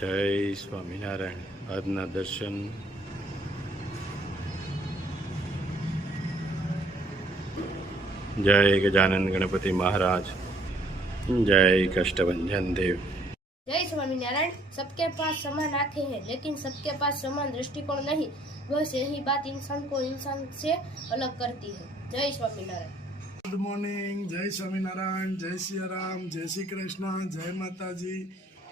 જય સ્વામિનારાયણ. આજના દર્શન જય ગજાનંદ ગણપતિ મહારાજ, जय कष्टभंजन देव। जय स्वामीनारायण। सबके पास समान आंखें हैं लेकिन सबके पास समान दृष्टिकोण नहीं। बस यही बात इंसान को इंसान से अलग करती है। जय स्वामीनारायण। Good morning. जय स्वामीनारायण, जय सिया राम, जय श्री कृष्ण, जय माता जी।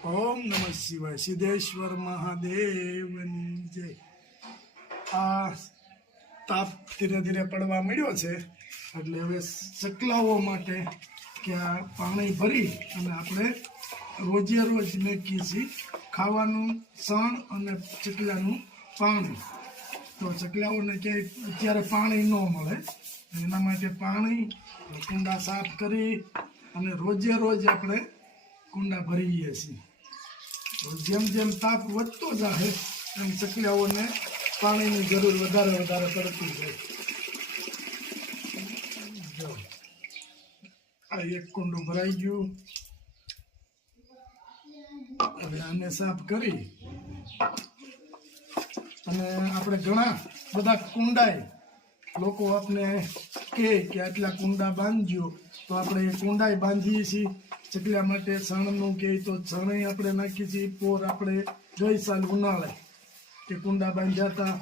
ओम नमः शिवाय। सिद्धेश्वर महादेव जय। आ ताप धीरे धीरे पड़वा मळ्यो छे એટલે હવે ચકલાઓ માટે કે આ પાણી ભરી અને આપણે રોજે રોજ નાખીએ છીએ ખાવાનું સણ અને ચકલાનું પાણી। તો ચકલાઓને ક્યાંય અત્યારે પાણી ન મળે એના માટે પાણી કુંડા સાફ કરી અને રોજે રોજ આપણે કુંડા ભરીએ છીએ। તો જેમ જેમ તાપ વધતો જાય એમ ચકલાઓને પાણીની જરૂર વધારે વધારે પડતી જાય। આ એક કુંડું ભરાઈ ગયું। હવે આને સાફ કરી અને આપણે ઘણા બધા કુંડાય લોકો આપણે કહે કે આટલા કુંડા બાંધજો તો આપણે એ કુંડાય બાંધીએ છીએ। ચકલા માટે છણનું કહે તો છણે આપણે નાખીએ છીએ। પોર આપણે ગઈ સાલ ઉનાળે કે કુંડા બાંધ્યા હતા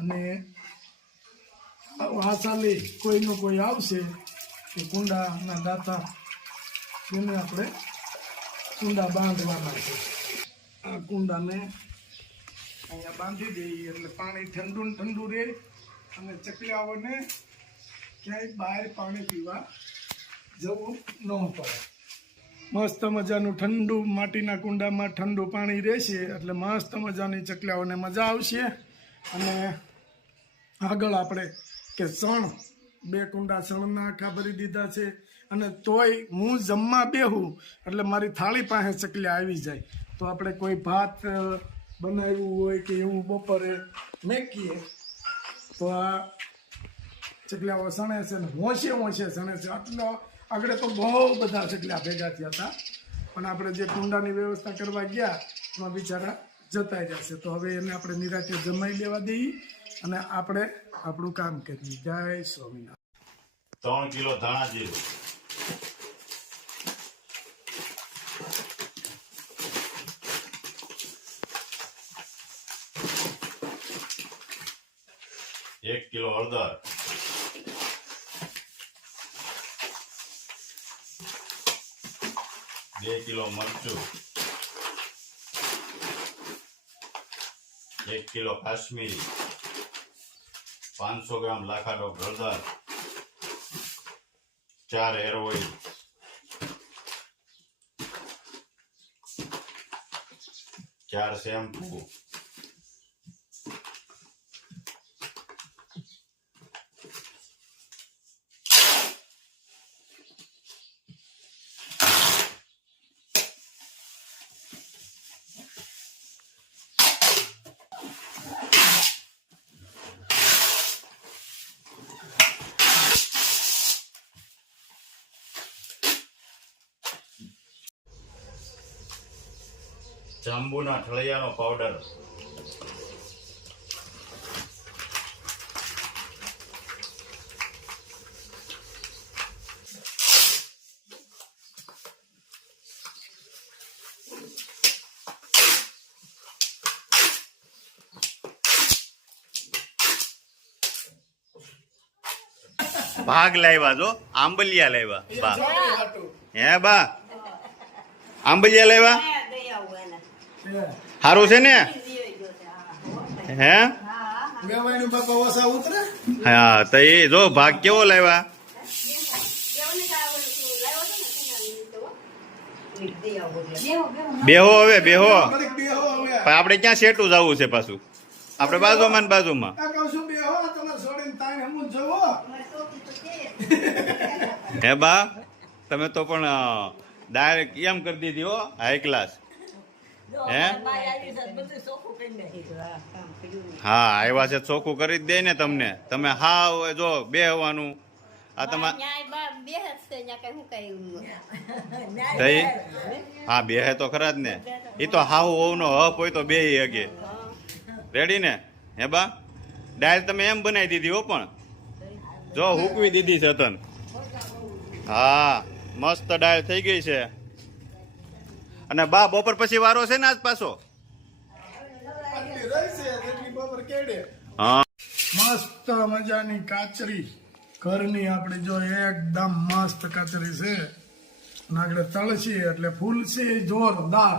અને આ સાલે કોઈનો કોઈ આવશે કે કુંડાના દાતા એને આપણે કુંડા બાંધવાના છે। આ કુંડાને અહીંયા બાંધી દઈએ એટલે પાણી ઠંડુ ને ઠંડુ રહે અને ચકલાઓને ક્યાંય બહાર પાણી પીવા જવું ન પડે। મસ્ત મજાનું ઠંડુ માટીના કુંડામાં ઠંડુ પાણી રહેશે એટલે મસ્ત મજાની ચકલાઓને મજા આવશે। અને આગળ આપણે કે સણ 2 કુંડા સણના આખા ભરી દીધા છે અને તોય હું જમવા બેહું એટલે મારી થાળી પાસે ચકલા આવી જાય તો આપણે કોઈ ભાત બનાવ્યું હોય કે એવું બપોરે મેકીએ તો આ ચકલાઓ સણે છે ને હોંશે હોંશે સણે છે। આટલો આગળ તો બહુ બધા ચકલા ભેગા થયા હતા પણ આપણે જે કુંડાની વ્યવસ્થા કરવા ગયા એમાં બિચારા જતા જશે તો હવે એને આપણે નિરાંતે જમાઈ લેવા દઈએ અને આપણે આપણું કામ કરીએ। જય સ્વામિનારાયણ। 3 કિલો ધાણા જીરું, 1 કિલો હળદર, 2 કિલો મરચું, 1 કિલો કાશ્મીરી, 500 ગ્રામ લાખાડો હળદર, 4 હેર ઓઇલ, 4 શેમ્પુ, જાંબુના ઠળિયાનો પાવડર, ભાગ લાવ્યા જો આંબલિયા લાવ્યા બા હે બા આંબલિયા લાવ્યા સારું છે ને હે હા તો એ જો ભાગ કેવો લાવ્યા બેહો હવે બેહો આપણે ક્યાં સેટું જવું છે પાછું આપણે બાજુમાં ને બાજુમાં હે બા તમે તો પણ ડાયરેક્ટ એમ કરી દીધી હો હાઈ ક્લાસ હે હા આવ્યા છે ચોખ્ખું કરી જ દે ને તમને તમે હાવ જો બેહવાનું આ તમારે ન્યાય બા બે હશે ન્યા કઈ હું કઈ થઈ હા બે હે તો ખરા જ ને એ તો હાવ હોવનો હપ હોય તો બે હગે રેડી ને હે બા દાળ તમે એમ બનાવી દીધી હો પણ જો હુકવી દીધી છે તન હા મસ્ત દાળ થઈ ગઈ છે અને બા બપોર પછી વારો છે ને આજ પાછો હા મસ્ત મજાની કાચરી ઘરની આપણે જો એકદમ મસ્ત કાચરી છે અને આગળ તળશી એટલે ફૂલશે જોરદાર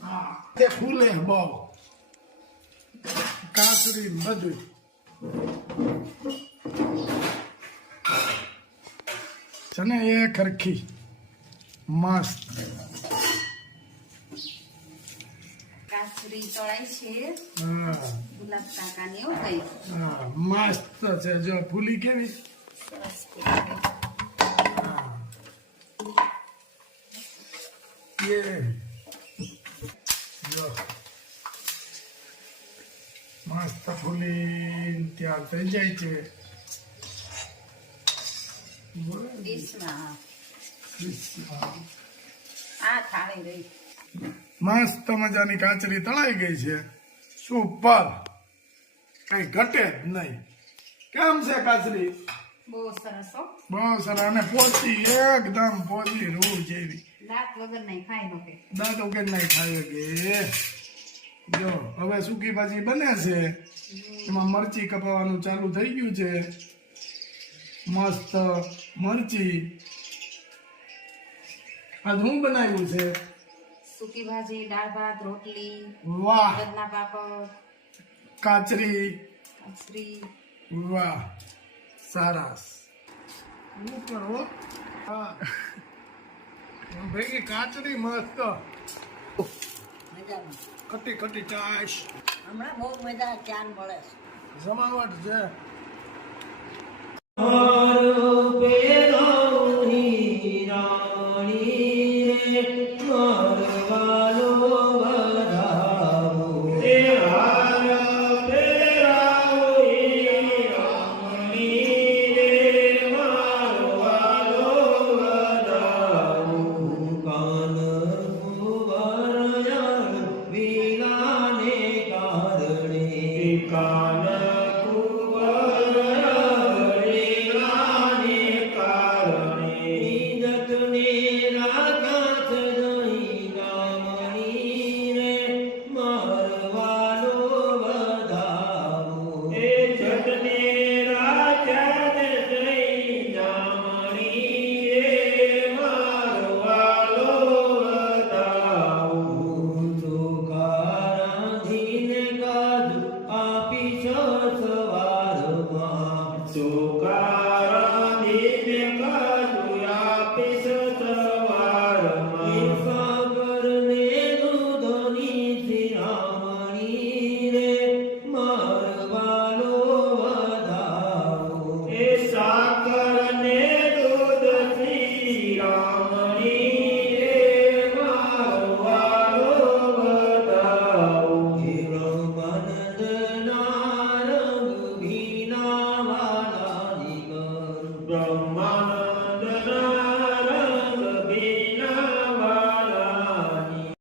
હા તે ફૂલે બહુ કાચરી બધું છે ને એ ખરખી મસ્ત કાચરી તળાઈ છે હા ગુલાબ કાકા ને એવું કઈ હા મસ્ત છે જો ફૂલી કેવી સરસ એ જો મસ્ત ફૂલી તૈયાર થઈ જાય છે ડીશમાં આ થાળી રહી મસ્ત મજાની કાચરી તળાઈ ગઈ છે સુપર કઈ ઘટે જ નહીં કેમ છે કાચરી બહુ સરસ હો બહુ સરસ અને પોચી એકદમ પોચી રૂ જેવી દાંત વગર નહીં ખાઈ નો કે દાંત વગર નહીં ખાય કે જો હવે સૂકી ભાજી બને છે એમાં મરચી કપાવાનું ચાલુ થઈ ગયું છે મસ્ત મરચી આજ હું બનાવ્યું છે સૂકી ભાજી દાળ ભાત રોટલી વાહ મગજના પાપડ કાચરી કાચરી વાહ સરસ હું કરો હા ભેગી કાચરી મસ્ત મજામાં ખટી ખટી ચાશ હમણાં બહુ મજા ચાન મળે છે જમાવટ છે રાણી રે મારવાલો બધા